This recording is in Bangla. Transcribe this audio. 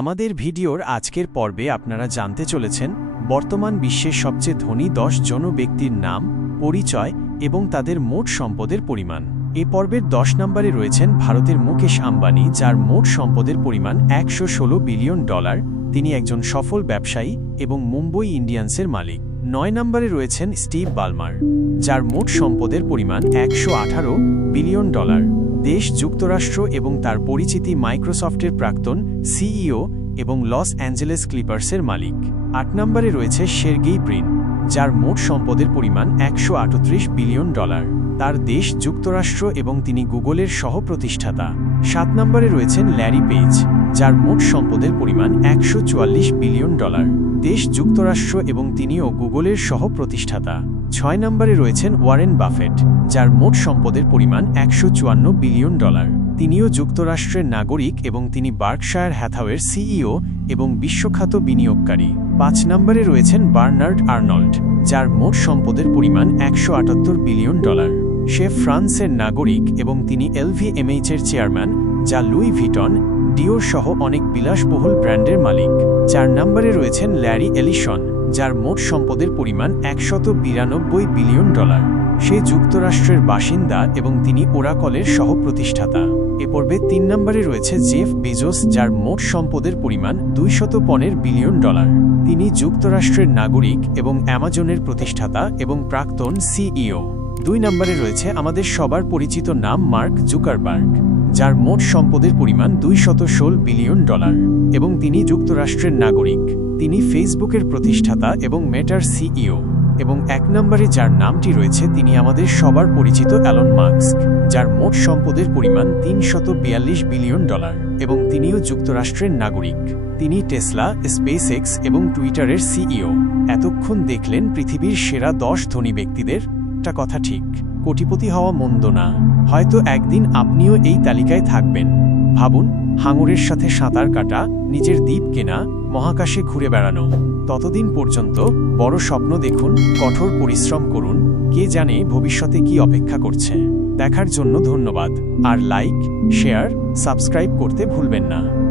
আমাদের ভিডিওর আজকের পর্বে আপনারা জানতে চলেছেন, বর্তমান বিশ্বের সবচেয়ে ধনী দশ জন ব্যক্তির নাম, পরিচয় এবং তাদের মোট সম্পদের পরিমাণ। এ পর্বের দশ নম্বরে রয়েছেন ভারতের মুকেশ আম্বানি, যার মোট সম্পদের পরিমাণ একশো ষোলো বিলিয়ন ডলার। তিনি একজন সফল ব্যবসায়ী এবং মুম্বই ইন্ডিয়ান্সের মালিক। নয় নম্বরে রয়েছেন স্টিভ বালমার, যার মোট সম্পদের পরিমাণ একশো আঠারো বিলিয়ন ডলার। দেশ যুক্তরাষ্ট্র এবং তার পরিচিতি মাইক্রোসফটের প্রাক্তন, সিইও এবং লস অ্যাঞ্জেলেস ক্লিপার্সের মালিক। আট নম্বরে রয়েছে শেরগেই ব্রিন, যার মোট সম্পদের পরিমাণ একশো আটত্রিশ বিলিয়ন ডলার। তার দেশ যুক্তরাষ্ট্র এবং তিনি গুগলের সহ প্রতিষ্ঠাতা সাত নম্বরে রয়েছেন ল্যারি পেজ, যার মোট সম্পদের পরিমাণ একশো চুয়াল্লিশ বিলিয়ন ডলার। দেশ যুক্তরাষ্ট্র এবং তিনিও গুগলের সহ প্রতিষ্ঠাতা ছয় নম্বরে রয়েছেন ওয়ারেন বাফেট, যার মোট সম্পদের পরিমাণ একশো চুয়ান্ন বিলিয়ন ডলার। তিনিও যুক্তরাষ্ট্রের নাগরিক এবং তিনি বার্কশায়ার হ্যাথাওয়ের সিইও এবং বিশ্বখ্যাত বিনিয়োগকারী। পাঁচ নম্বরে রয়েছেন বার্নার্ড আর্নল্ড, যার মোট সম্পদের পরিমাণ একশো আটাত্তর বিলিয়ন ডলার। সে ফ্রান্সের নাগরিক এবং তিনি এলভিএমএইচ এর চেয়ারম্যান, যা লুই ভিটন ডিওর সহ অনেক বিলাসবহুল ব্র্যান্ডের মালিক। চার নম্বরে রয়েছেন ল্যারি এলিসন, যার মোট সম্পদের পরিমাণ একশত বিরানব্বই বিলিয়ন ডলার। সে যুক্তরাষ্ট্রের বাসিন্দা এবং তিনি ওরাকলের সহ প্রতিষ্ঠাতা এ পর্বে তিন নম্বরে রয়েছে জেফ বেজোস, যার মোট সম্পদের পরিমাণ দুইশত পনেরো বিলিয়ন ডলার। তিনি যুক্তরাষ্ট্রের নাগরিক এবং অ্যামাজনের প্রতিষ্ঠাতা এবং প্রাক্তন সিইও। দুই নম্বরে রয়েছে আমাদের সবার পরিচিত নাম মার্ক জুকারবার্গ, যার মোট সম্পদের পরিমাণ দুই শত বিলিয়ন ডলার, এবং তিনি যুক্তরাষ্ট্রের নাগরিক। তিনি ফেসবুকের প্রতিষ্ঠাতা এবং মেটার সিইও, এবং এক নম্বরে যার নামটি রয়েছে তিনি আমাদের সবার পরিচিত অ্যালন মার্কস যার মোট সম্পদের পরিমাণ তিনশত বিয়াল্লিশ বিলিয়ন ডলার, এবং তিনিও যুক্তরাষ্ট্রের নাগরিক। তিনি টেসলা, স্পেসএক্স এবং টুইটারের সিইও। এতক্ষণ দেখলেন পৃথিবীর সেরা দশ ধনী ব্যক্তিদের একটা কথা ঠিক। কোটিপতি হওয়া মন্দ না। হয়তো একদিন আপনিও এই তালিকায় থাকবেন। ভাবুন, হাঙরের সাথে সাঁতার কাটা, নিজের দ্বীপ কেনা, মহাকাশে ঘুরে বেড়ানো। ততদিন পর্যন্ত বড় স্বপ্ন দেখুন, কঠোর পরিশ্রম করুন, কে জানে ভবিষ্যতে কি অপেক্ষা করছে। দেখার জন্য ধন্যবাদ। আর লাইক, শেয়ার, সাবস্ক্রাইব করতে ভুলবেন না।